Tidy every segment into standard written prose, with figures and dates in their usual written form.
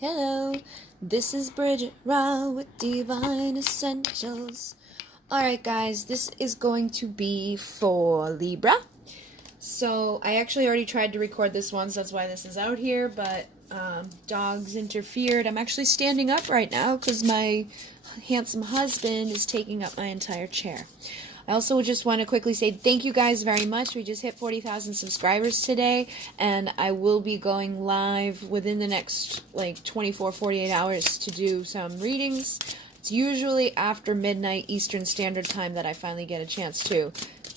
Hello, this is Bridget Rau with Divine Essentials. Alright guys, this is going to be for Libra. So, I actually already tried to record this once, that's why this is out here, but dogs interfered. I'm actually standing up right now because my handsome husband is taking up my entire chair. I also just want to quickly say thank you guys very much. We just hit 40,000 subscribers today, and I will be going live within the next 24, 48 hours to do some readings. It's usually after midnight Eastern Standard Time that I finally get a chance to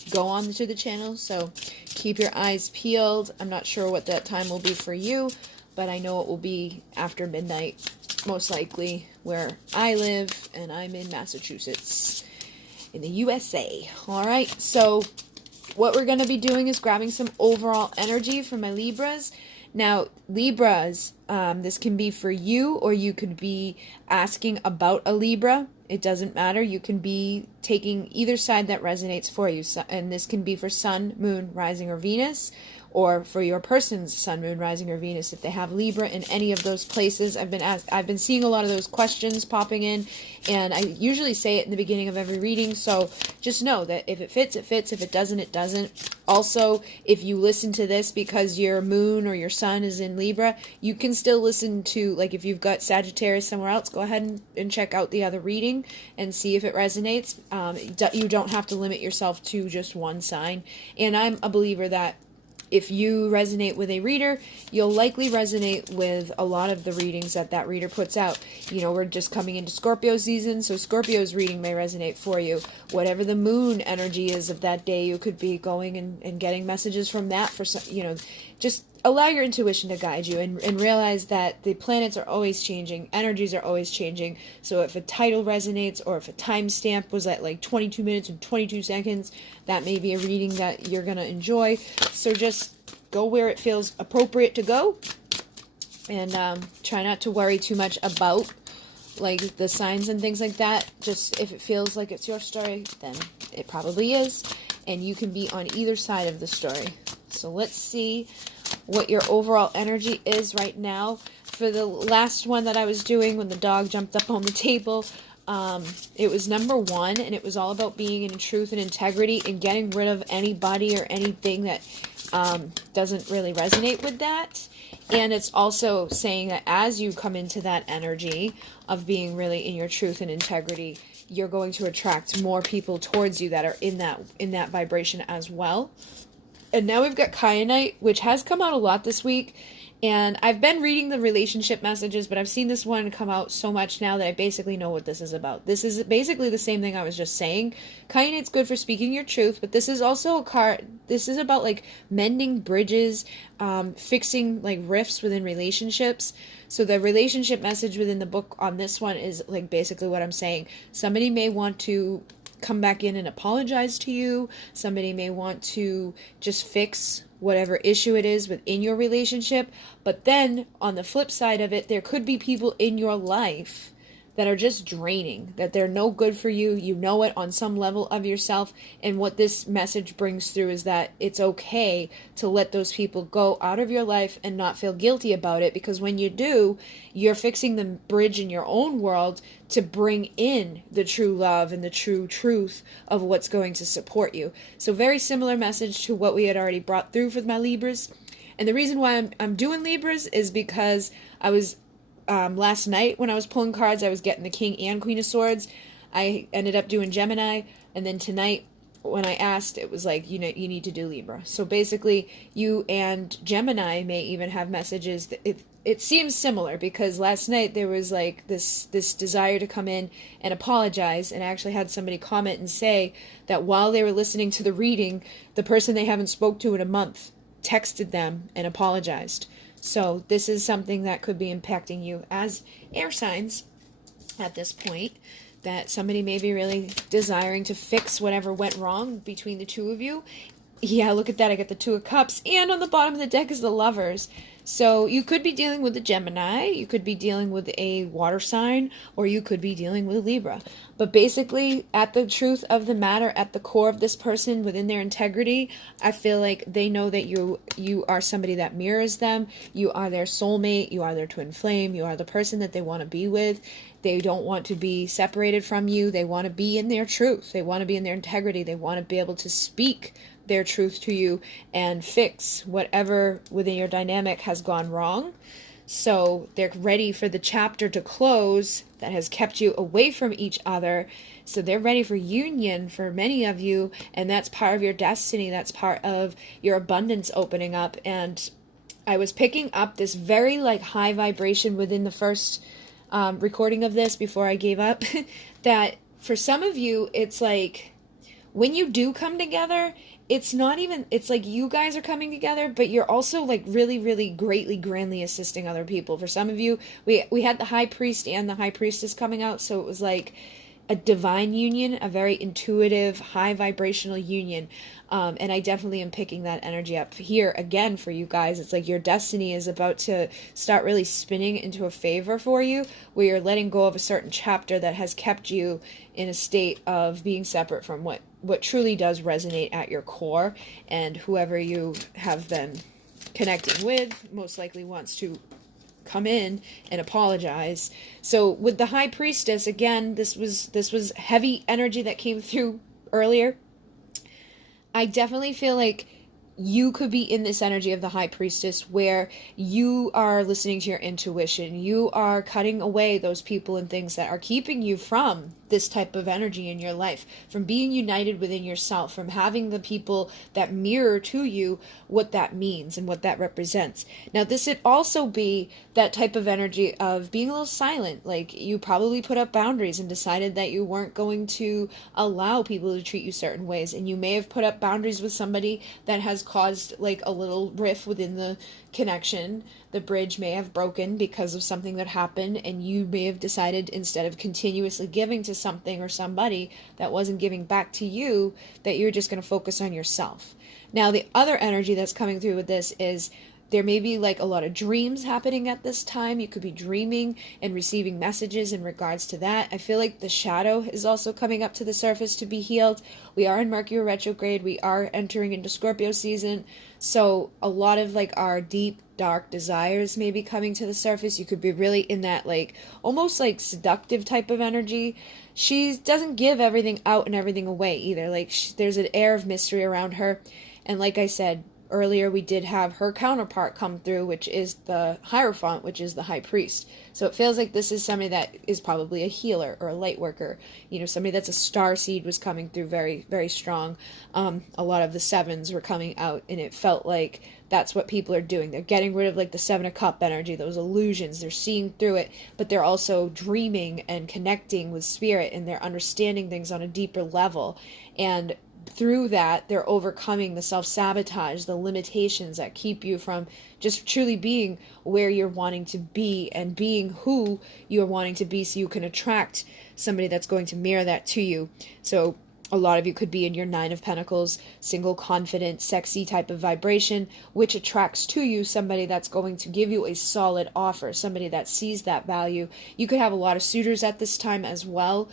go on to the channel, so keep your eyes peeled. I'm not sure what that time will be for you, but I know it will be after midnight, most likely, where I live, and I'm in Massachusetts, in the USA. Alright, so what we're going to be doing is grabbing some overall energy from my Libras. Now, Libras, this can be for you, or you could be asking about a Libra. It doesn't matter. You can be taking either side that resonates for you. So, and this can be for Sun, Moon, Rising, or Venus, or for your person's Sun, Moon, Rising, or Venus if they have Libra in any of those places. I've been seeing a lot of those questions popping in, and I usually say it in the beginning of every reading, so just know that if it fits, it fits. If it doesn't, it doesn't. Also, if you listen to this because your Moon or your Sun is in Libra, you can still listen to, if you've got Sagittarius somewhere else, go ahead and check out the other reading and see if it resonates. You don't have to limit yourself to just one sign, and I'm a believer that if you resonate with a reader, you'll likely resonate with a lot of the readings that reader puts out. You know, we're just coming into Scorpio season, so Scorpio's reading may resonate for you. Whatever the moon energy is of that day, you could be going and getting messages from that for some, just allow your intuition to guide you and realize that the planets are always changing, energies are always changing. So if a title resonates, or if a timestamp was at 22 minutes and 22 seconds, that may be a reading that you're going to enjoy. So just go where it feels appropriate to go, and try not to worry too much about the signs and things like that. Just if it feels like it's your story, then it probably is, and you can be on either side of the story. So let's see what your overall energy is right now. For the last one that I was doing when the dog jumped up on the table, it was number 1, and it was all about being in truth and integrity and getting rid of anybody or anything that doesn't really resonate with that. And it's also saying that as you come into that energy of being really in your truth and integrity, you're going to attract more people towards you that are in that vibration as well. And now we've got Kyanite, which has come out a lot this week. And I've been reading the relationship messages, but I've seen this one come out so much now that I basically know what this is about. This is basically the same thing I was just saying. Kyanite's good for speaking your truth, but this is also a card. This is about mending bridges, fixing rifts within relationships. So the relationship message within the book on this one is basically what I'm saying. Somebody may want to come back in and apologize to you. Somebody may want to just fix whatever issue it is within your relationship. But then on the flip side of it, there could be people in your life that are just draining, that they're no good for you. You know it on some level of yourself. And what this message brings through is that it's okay to let those people go out of your life and not feel guilty about it, because when you do, you're fixing the bridge in your own world to bring in the true love and the true truth of what's going to support you. So very similar message to what we had already brought through for my Libras. And the reason why I'm doing Libras is because I was last night when I was pulling cards, I was getting the King and Queen of Swords. I ended up doing Gemini, and then tonight when I asked, it was you need to do Libra. So basically, you and Gemini may even have messages that it seems similar, because last night there was this desire to come in and apologize, and I actually had somebody comment and say that while they were listening to the reading, the person they haven't spoke to in a month texted them and apologized. So this is something that could be impacting you as air signs at this point, that somebody may be really desiring to fix whatever went wrong between the two of you. Yeah, look at that. I got the 2 of Cups, and on the bottom of the deck is the Lovers. So you could be dealing with a Gemini, you could be dealing with a water sign, or you could be dealing with Libra. But basically, at the truth of the matter, at the core of this person, within their integrity, I feel like they know that you are somebody that mirrors them. You are their soulmate, you are their twin flame, you are the person that they want to be with. They don't want to be separated from you. They want to be in their truth. They want to be in their integrity. They want to be able to speak their truth to you and fix whatever within your dynamic has gone wrong. So they're ready for the chapter to close that has kept you away from each other. So they're ready for union for many of you, and that's part of your destiny. That's part of your abundance opening up. And I was picking up this very like high vibration within the first recording of this before I gave up that for some of you, it's like when you do come together, it's not even, it's like you guys are coming together, but you're also like really, really greatly, grandly assisting other people. For some of you, we had the high priest and the high priestess coming out, so it was like a divine union, a very intuitive, high vibrational union. And I definitely am picking that energy up here again for you guys. It's like your destiny is about to start really spinning into a favor for you, where you're letting go of a certain chapter that has kept you in a state of being separate from what truly does resonate at your core. And whoever you have been connecting with most likely wants to come in and apologize. So with the high priestess, again, this was heavy energy that came through earlier. I definitely feel like you could be in this energy of the high priestess where you are listening to your intuition. You are cutting away those people and things that are keeping you from this type of energy in your life, from being united within yourself, from having the people that mirror to you what that means and what that represents. Now, this would also be that type of energy of being a little silent. Like you probably put up boundaries and decided that you weren't going to allow people to treat you certain ways. And you may have put up boundaries with somebody that has caused like a little rift within the connection. The bridge may have broken because of something that happened, and you may have decided, instead of continuously giving to something or somebody that wasn't giving back to you, that you're just going to focus on yourself. Now, the other energy that's coming through with this is there may be like a lot of dreams happening at this time. You could be dreaming and receiving messages in regards to that. I feel like the shadow is also coming up to the surface to be healed. We are in Mercury retrograde. We are entering into Scorpio season. So a lot of like our deep, dark desires may be coming to the surface. You could be really in that like almost like seductive type of energy. She doesn't give everything out and everything away either. Like there's an air of mystery around her. And like I said, earlier we did have her counterpart come through, which is the Hierophant, which is the high priest. So it feels like this is somebody that is probably a healer or a light worker. You know, somebody that's a starseed was coming through very, very strong. A lot of the sevens were coming out, and it felt like that's what people are doing. They're getting rid of like the Seven of Cup energy, those illusions. They're seeing through it, but they're also dreaming and connecting with spirit, and they're understanding things on a deeper level. And through that, they're overcoming the self-sabotage, the limitations that keep you from just truly being where you're wanting to be and being who you're wanting to be, so you can attract somebody that's going to mirror that to you. So a lot of you could be in your Nine of Pentacles, single, confident, sexy type of vibration, which attracts to you somebody that's going to give you a solid offer, somebody that sees that value. You could have a lot of suitors at this time as well.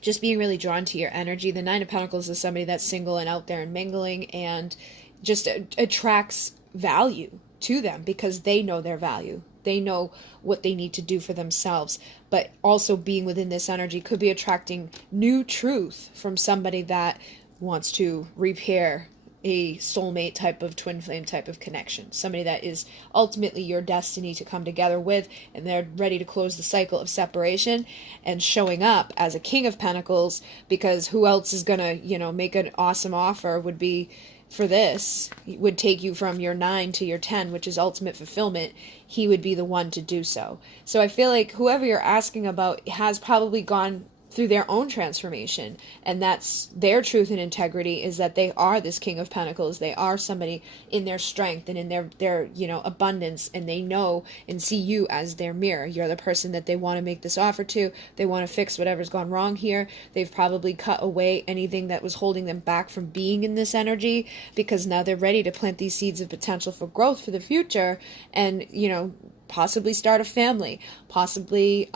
Just being really drawn to your energy. The Nine of Pentacles is somebody that's single and out there and mingling, and just attracts value to them because they know their value. They know what they need to do for themselves. But also being within this energy could be attracting new truth from somebody that wants to repair a soulmate type of twin flame type of connection. Somebody that is ultimately your destiny to come together with, and they're ready to close the cycle of separation and showing up as a King of Pentacles, because who else is gonna, you know, make an awesome offer would be for this, would take you from your 9 to your 10, which is ultimate fulfillment. He would be the one to do so. So I feel like whoever you're asking about has probably gone through their own transformation. And that's their truth and integrity, is that they are this King of Pentacles. They are somebody in their strength and in their abundance, and they know and see you as their mirror. You're the person that they want to make this offer to. They want to fix whatever's gone wrong here. They've probably cut away anything that was holding them back from being in this energy, because now they're ready to plant these seeds of potential for growth for the future, and possibly start a family, possibly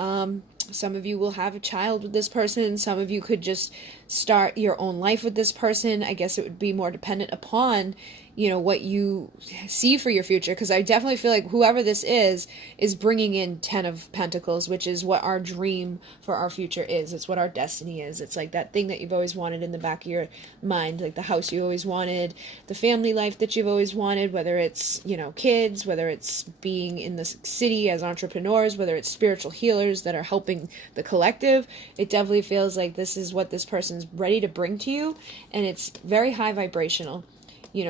some of you will have a child with this person. Some of you could just start your own life with this person. I guess it would be more dependent upon, what you see for your future. Because I definitely feel like whoever this is bringing in 10 of Pentacles, which is what our dream for our future is. It's what our destiny is. It's like that thing that you've always wanted in the back of your mind, like the house you always wanted, the family life that you've always wanted, whether it's, kids, whether it's being in the city as entrepreneurs, whether it's spiritual healers that are helping the collective. It definitely feels like this is what this person's ready to bring to you, and it's very high vibrational.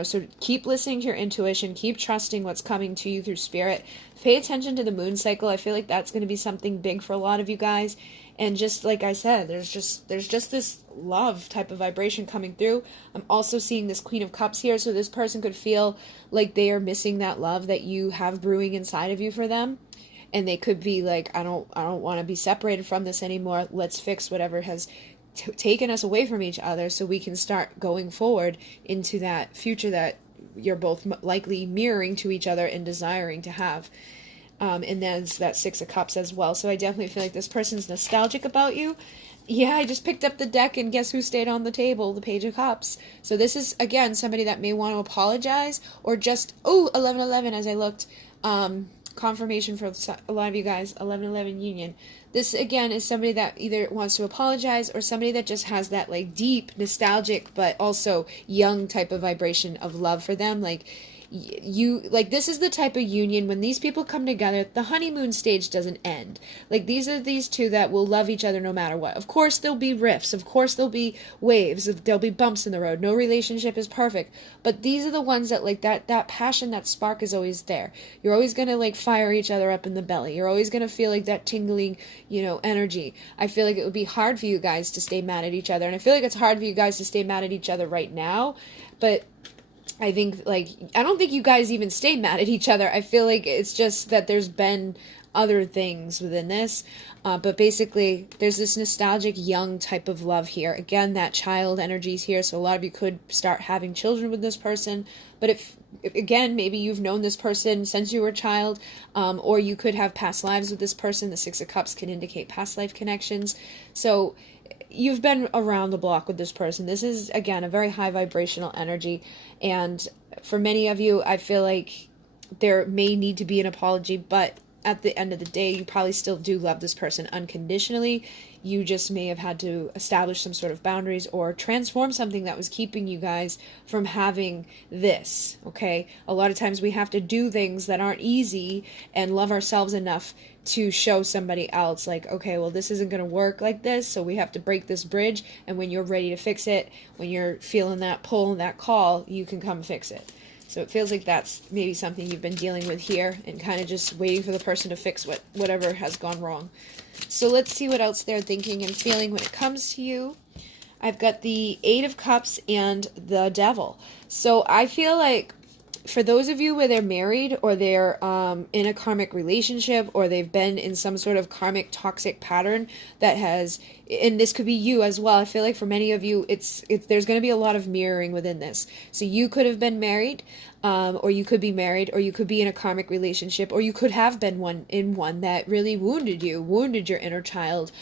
So keep listening to your intuition, keep trusting what's coming to you through spirit. Pay attention to the moon cycle. I feel like that's going to be something big for a lot of you guys. And just like I said, there's just this love type of vibration coming through. I'm also seeing this Queen of Cups here, so this person could feel like they are missing that love that you have brewing inside of you for them. And they could be like, I don't want to be separated from this anymore. Let's fix whatever has taken us away from each other, so we can start going forward into that future that you're both likely mirroring to each other and desiring to have. And there's that Six of Cups as well. So I definitely feel like this person's nostalgic about you. Yeah, I just picked up the deck, and guess who stayed on the table? The Page of Cups. So this is, again, somebody that may want to apologize, or just, 1111 as I looked. Confirmation for a lot of you guys, 1111 union. This, again, is somebody that either wants to apologize, or somebody that just has that, like, deep, nostalgic, but also young type of vibration of love for them. Like, this is the type of union, when these people come together, the honeymoon stage doesn't end. Like, these are these two that will love each other no matter what. Of course there'll be rifts, of course there'll be waves, there'll be bumps in the road. No relationship is perfect, but these are the ones that, like, that passion, that spark is always there. You're always gonna, like, fire each other up in the belly. You're always gonna feel like that tingling, energy. I feel like it would be hard for you guys to stay mad at each other, and I feel like it's hard for you guys to stay mad at each other right now, but I think, I don't think you guys even stay mad at each other. I feel like it's just that there's been other things within this. But basically, there's this nostalgic, young type of love here. Again, that child energy is here, so a lot of you could start having children with this person. But if again, maybe you've known this person since you were a child, or you could have past lives with this person. The Six of Cups can indicate past life connections. So you've been around the block with this person. This is, again, a very high vibrational energy. And for many of you, I feel like there may need to be an apology, but at the end of the day, you probably still do love this person unconditionally. You just may have had to establish some sort of boundaries or transform something that was keeping you guys from having this, okay? A lot of times we have to do things that aren't easy and love ourselves enough to show somebody else, like, okay, well, this isn't going to work like this, so we have to break this bridge, and when you're ready to fix it, when you're feeling that pull and that call, you can come fix it. So it feels like that's maybe something you've been dealing with here, and kind of just waiting for the person to fix whatever has gone wrong. So let's see what else they're thinking and feeling when it comes to you. I've got the Eight of Cups and the Devil. So I feel like for those of you where they're married, or they're in a karmic relationship, or they've been in some sort of karmic toxic pattern that has, and this could be you as well, I feel like for many of you, it's there's going to be a lot of mirroring within this. So you could have been married, or you could be married, or you could be in a karmic relationship, or you could have been one that really wounded your inner child.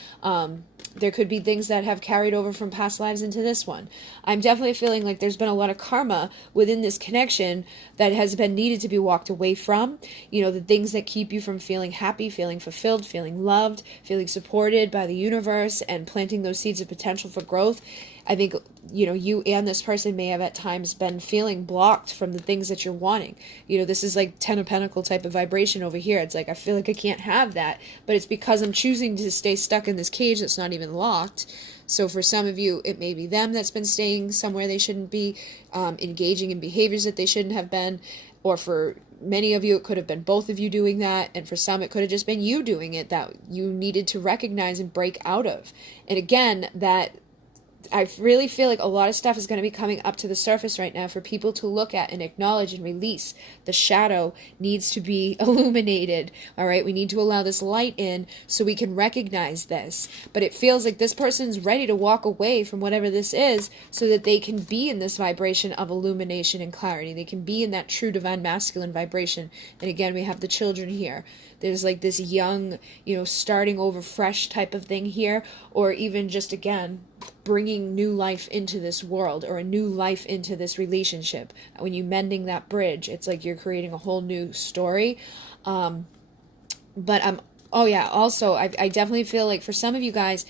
There could be things that have carried over from past lives into this one. I'm definitely feeling like there's been a lot of karma within this connection that has been needed to be walked away from. The things that keep you from feeling happy, feeling fulfilled, feeling loved, feeling supported by the universe, and planting those seeds of potential for growth. I think, you and this person may have at times been feeling blocked from the things that you're wanting. This is like Ten of Pentacles type of vibration over here. It's like, I feel like I can't have that, but it's because I'm choosing to stay stuck in this cage that's not even locked. So for some of you, it may be them that's been staying somewhere they shouldn't be, engaging in behaviors that they shouldn't have been. Or for many of you, it could have been both of you doing that. And for some, it could have just been you doing it that you needed to recognize and break out of. And again, that I really feel like a lot of stuff is going to be coming up to the surface right now for people to look at and acknowledge and release. The shadow needs to be illuminated, all right? We need to allow this light in so we can recognize this. But it feels like this person's ready to walk away from whatever this is so that they can be in this vibration of illumination and clarity. They can be in that true divine masculine vibration. And again, we have the children here. There's like this young, starting over fresh type of thing here, or even just, again, bringing new life into this world or a new life into this relationship. When you're mending that bridge, it's like you're creating a whole new story. Also, I definitely feel like for some of you guys,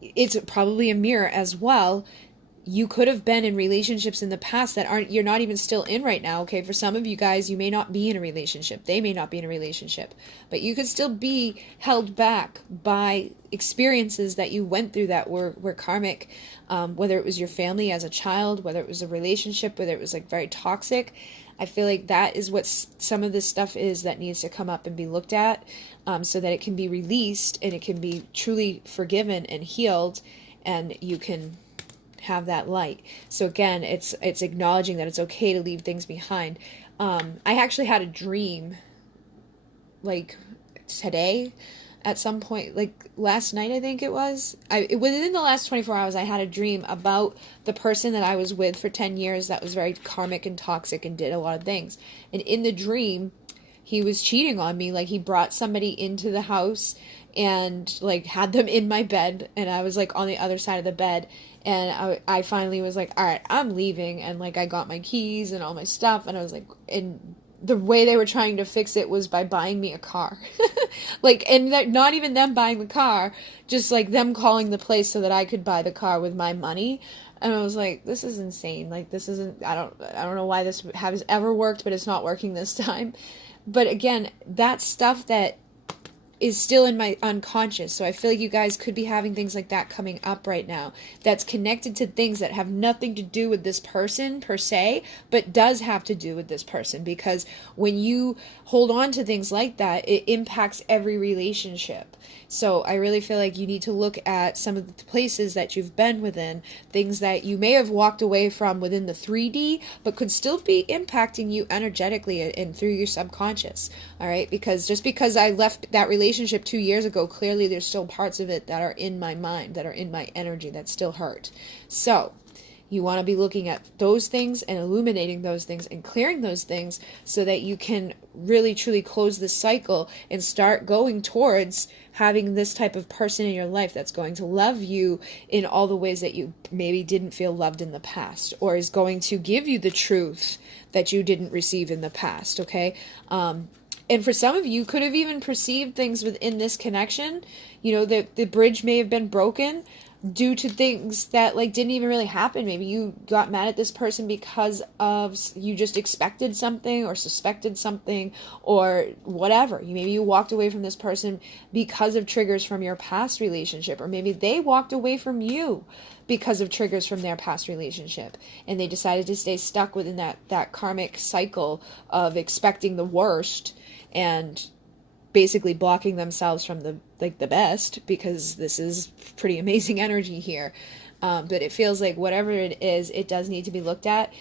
it's probably a mirror as well. You could have been in relationships in the past that you're not even still in right now. Okay. For some of you guys, you may not be in a relationship. They may not be in a relationship, but you could still be held back by experiences that you went through that were karmic. Whether it was your family as a child, whether it was a relationship, whether it was like very toxic. I feel like that is what some of this stuff is that needs to come up and be looked at, so that it can be released and it can be truly forgiven and healed, and you can have that light. So again, it's acknowledging that it's okay to leave things behind. I actually had a dream like today at some point, like last night, I think it was. Within the last 24 hours, I had a dream about the person that I was with for 10 years that was very karmic and toxic and did a lot of things. And in the dream, he was cheating on me. Like, he brought somebody into the house and like had them in my bed, and I was like on the other side of the bed. And I finally was like, all right, I'm leaving. And like, I got my keys and all my stuff. And I was like, and the way they were trying to fix it was by buying me a car. And not even them buying the car, just like them calling the place so that I could buy the car with my money. And I was like, this is insane. Like, this isn't, I don't know why this has ever worked, but it's not working this time. But again, that's stuff that is still in my unconscious. So I feel like you guys could be having things like that coming up right now that's connected to things that have nothing to do with this person per se, but does have to do with this person, because when you hold on to things like that, it impacts every relationship. So I really feel like you need to look at some of the places that you've been within, things that you may have walked away from within the 3D, but could still be impacting you energetically and through your subconscious. All right. Because just because I left that relationship 2 years ago, clearly there's still parts of it that are in my mind, that are in my energy, that still hurt. So you want to be looking at those things and illuminating those things and clearing those things so that you can really truly close this cycle and start going towards having this type of person in your life that's going to love you in all the ways that you maybe didn't feel loved in the past, or is going to give you the truth that you didn't receive in the past. Okay. And for some of you could have even perceived things within this connection, that the bridge may have been broken due to things that like didn't even really happen. Maybe you got mad at this person because of you just expected something or suspected something or whatever. Maybe you walked away from this person because of triggers from your past relationship, or maybe they walked away from you because of triggers from their past relationship, and they decided to stay stuck within that karmic cycle of expecting the worst and basically blocking themselves from the best, because this is pretty amazing energy here. But it feels like whatever it is, it does need to be looked at.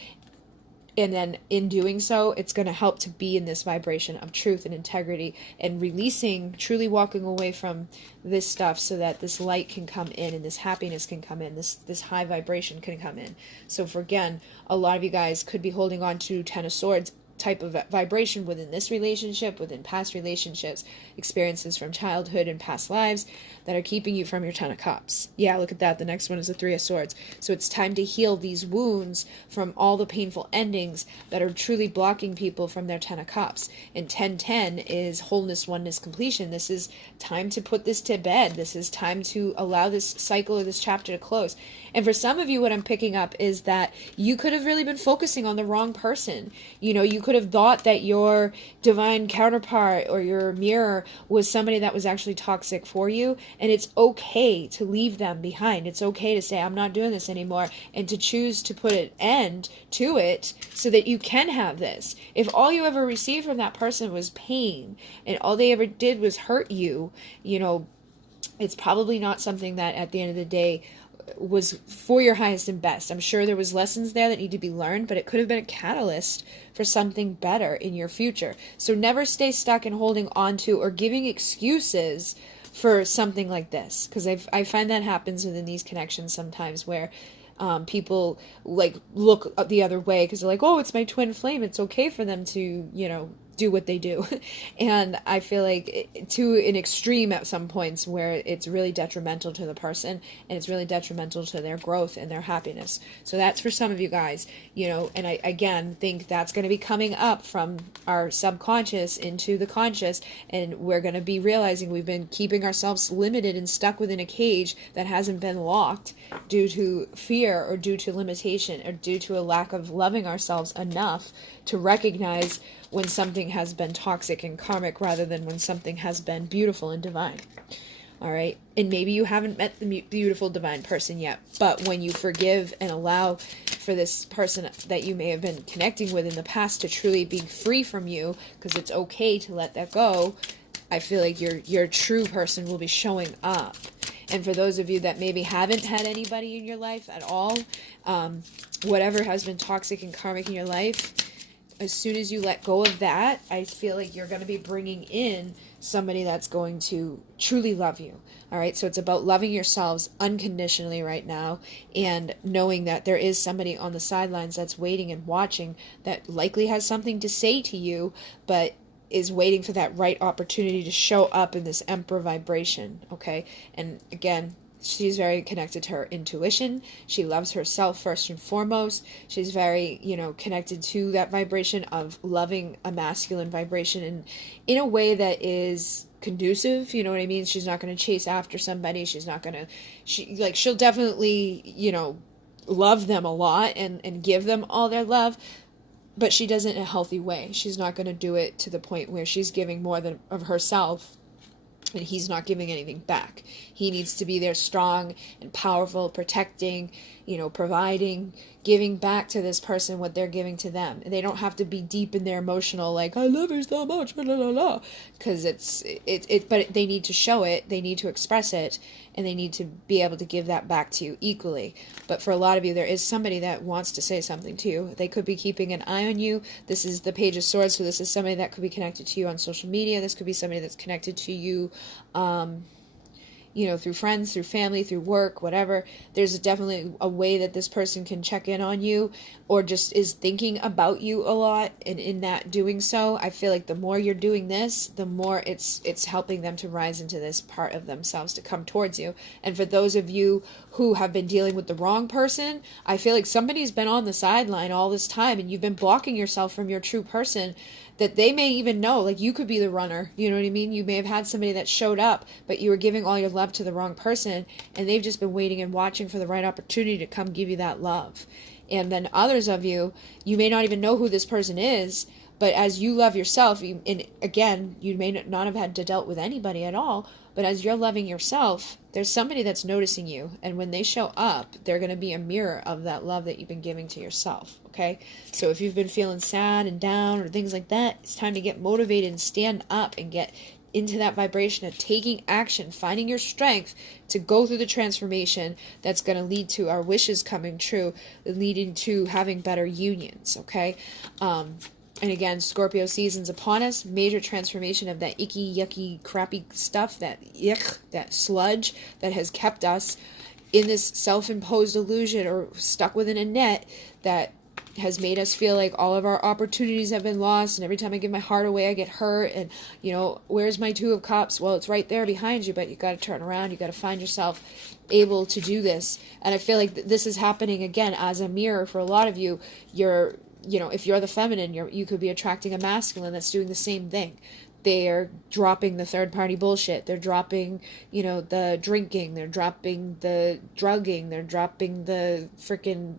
And then in doing so, it's going to help to be in this vibration of truth and integrity and releasing, truly walking away from this stuff so that this light can come in and this happiness can come in, this high vibration can come in. So for, again, a lot of you guys could be holding on to Ten of Swords type of vibration within this relationship, within past relationships, experiences from childhood and past lives that are keeping you from your Ten of Cups. Yeah, look at that. The next one is the Three of Swords. So it's time to heal these wounds from all the painful endings that are truly blocking people from their Ten of Cups. And 1010 is wholeness, oneness, completion. This is time to put this to bed. This is time to allow this cycle or this chapter to close. And for some of you, what I'm picking up is that you could have really been focusing on the wrong person. You could could have thought that your divine counterpart or your mirror was somebody that was actually toxic for you, and it's okay to leave them behind. It's okay to say, I'm not doing this anymore, and to choose to put an end to it so that you can have this. If all you ever received from that person was pain, and all they ever did was hurt you, you know, it's probably not something that at the end of the day was for your highest and best. I'm sure there was lessons there that need to be learned, but it could have been a catalyst for something better in your future. So never stay stuck in holding on to or giving excuses for something like this, because I find that happens within these connections sometimes, where people like look the other way because they're like, oh, it's my twin flame, it's okay for them to, you know, do what they do. And I feel like to an extreme at some points where it's really detrimental to the person, and it's really detrimental to their growth and their happiness. So that's for some of you guys, you know, and I again think that's going to be coming up from our subconscious into the conscious, and we're going to be realizing we've been keeping ourselves limited and stuck within a cage that hasn't been locked due to fear or due to limitation or due to a lack of loving ourselves enough to recognize when something has been toxic and karmic rather than when something has been beautiful and divine. All right. And maybe you haven't met the beautiful divine person yet, but when you forgive and allow for this person that you may have been connecting with in the past to truly be free from you, because it's okay to let that go, I feel like your true person will be showing up. And for those of you that maybe haven't had anybody in your life at all, whatever has been toxic and karmic in your life, as soon as you let go of that, I feel like you're going to be bringing in somebody that's going to truly love you. All right. So it's about loving yourselves unconditionally right now, and knowing that there is somebody on the sidelines that's waiting and watching, that likely has something to say to you, but is waiting for that right opportunity to show up in this Emperor vibration. Okay. And again, she's very connected to her intuition. She loves herself first and foremost. She's very, you know, connected to that vibration of loving a masculine vibration, and in a way that is conducive, you know what I mean? She's not going to chase after somebody. She's not going to, she'll definitely, you know, love them a lot and give them all their love, but she does it in a healthy way. She's not going to do it to the point where she's giving more than of herself and he's not giving anything back. He needs to be there strong and powerful, protecting, you know, providing, giving back to this person what they're giving to them. And they don't have to be deep in their emotional, like, I love her so much, blah, blah, blah, blah. Because but they need to show it, they need to express it, and they need to be able to give that back to you equally. But for a lot of you, there is somebody that wants to say something to you. They could be keeping an eye on you. This is the Page of Swords, so this is somebody that could be connected to you on social media. This could be somebody that's connected to you, you know, through friends, through family, through work, whatever. There's definitely a way that this person can check in on you, or just is thinking about you a lot. And in that doing so, I feel like the more you're doing this, the more it's helping them to rise into this part of themselves to come towards you. And for those of you who have been dealing with the wrong person, I feel like somebody's been on the sideline all this time, and you've been blocking yourself from your true person, that they may even know, like, you could be the runner, you know what I mean? You may have had somebody that showed up, but you were giving all your love to the wrong person, and they've just been waiting and watching for the right opportunity to come give you that love. And then others of you, you may not even know who this person is, but as you love yourself, and again, you may not have had to dealt with anybody at all, but as you're loving yourself, there's somebody that's noticing you. And when they show up, they're going to be a mirror of that love that you've been giving to yourself. Okay? So if you've been feeling sad and down or things like that, it's time to get motivated and stand up and get into that vibration of taking action, finding your strength to go through the transformation that's going to lead to our wishes coming true, leading to having better unions. Okay? And again, Scorpio season's upon us. Major transformation of that icky, yucky, crappy stuff, that yuck, that sludge that has kept us in this self-imposed illusion or stuck within a net that has made us feel like all of our opportunities have been lost. And every time I give my heart away, I get hurt. And, you know, where's my Two of Cups? Well, it's right there behind you, but you got to turn around. You got to find yourself able to do this. And I feel like this is happening again as a mirror for a lot of you. You know, if you're the feminine, you could be attracting a masculine that's doing the same thing. they're dropping the third-party bullshit. They're dropping, you know, the drinking. They're dropping the drugging. They're dropping the freaking,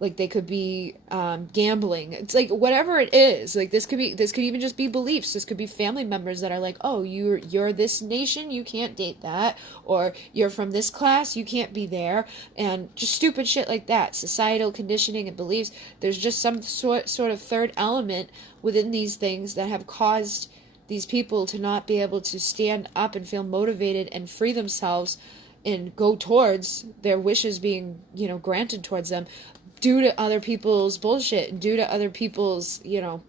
like, they could be gambling. It's like whatever it is. Like, this could even just be beliefs. This could be family members that are like, oh, you're this nation, you can't date that, or you're from this class, you can't be there, and just stupid shit like that. Societal conditioning and beliefs. There's just some sort of third element within these things that have caused these people to not be able to stand up and feel motivated and free themselves and go towards their wishes being, you know, granted towards them, due to other people's bullshit, due to other people's, you know,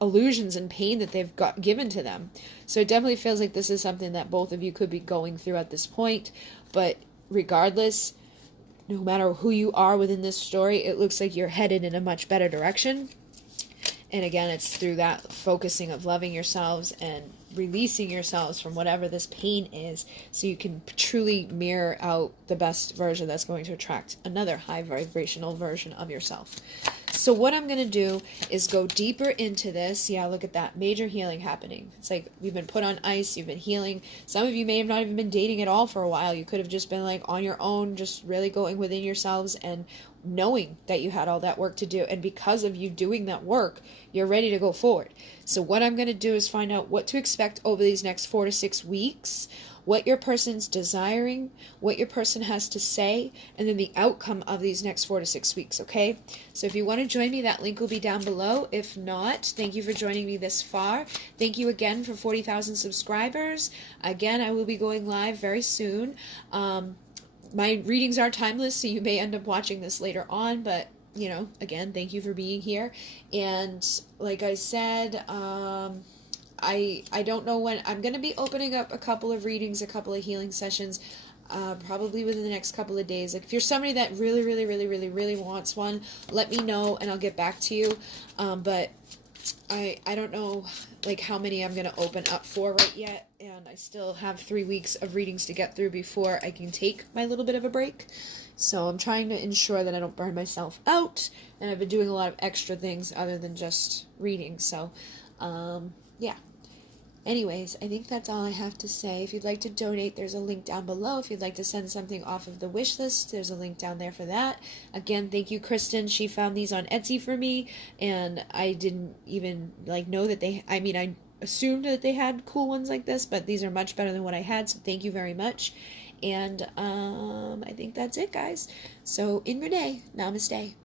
illusions and pain that they've got given to them. So it definitely feels like this is something that both of you could be going through at this point. But regardless, no matter who you are within this story, it looks like you're headed in a much better direction. And again, it's through that focusing of loving yourselves and releasing yourselves from whatever this pain is, so you can truly mirror out the best version that's going to attract another high vibrational version of yourself. So what I'm going to do is go deeper into this. Yeah, look at that. Major healing happening. It's like you've been put on ice. You've been healing. Some of you may have not even been dating at all for a while. You could have just been like on your own, just really going within yourselves and knowing that you had all that work to do. And because of you doing that work, you're ready to go forward. So what I'm going to do is find out what to expect over these next 4 to 6 weeks, what your person's desiring, what your person has to say, and then the outcome of these next 4 to 6 weeks, okay? So if you want to join me, that link will be down below. If not, thank you for joining me this far. Thank you again for 40,000 subscribers. Again, I will be going live very soon. My readings are timeless, so you may end up watching this later on, but, you know, again, thank you for being here. And like I said, I don't know when. I'm going to be opening up a couple of readings, a couple of healing sessions, probably within the next couple of days. Like, if you're somebody that really wants one, let me know and I'll get back to you. But I don't know, like, how many I'm going to open up for right yet, and I still have 3 weeks of readings to get through before I can take my little bit of a break. So I'm trying to ensure that I don't burn myself out, and I've been doing a lot of extra things other than just reading. So, yeah. Anyways, I think that's all I have to say. If you'd like to donate, there's a link down below. If you'd like to send something off of the wish list, there's a link down there for that. Again, thank you, Kristen. She found these on Etsy for me, and I didn't even, like, know that they, I mean, I assumed that they had cool ones like this, but these are much better than what I had, so thank you very much. And I think that's it, guys. So, in Renee, namaste.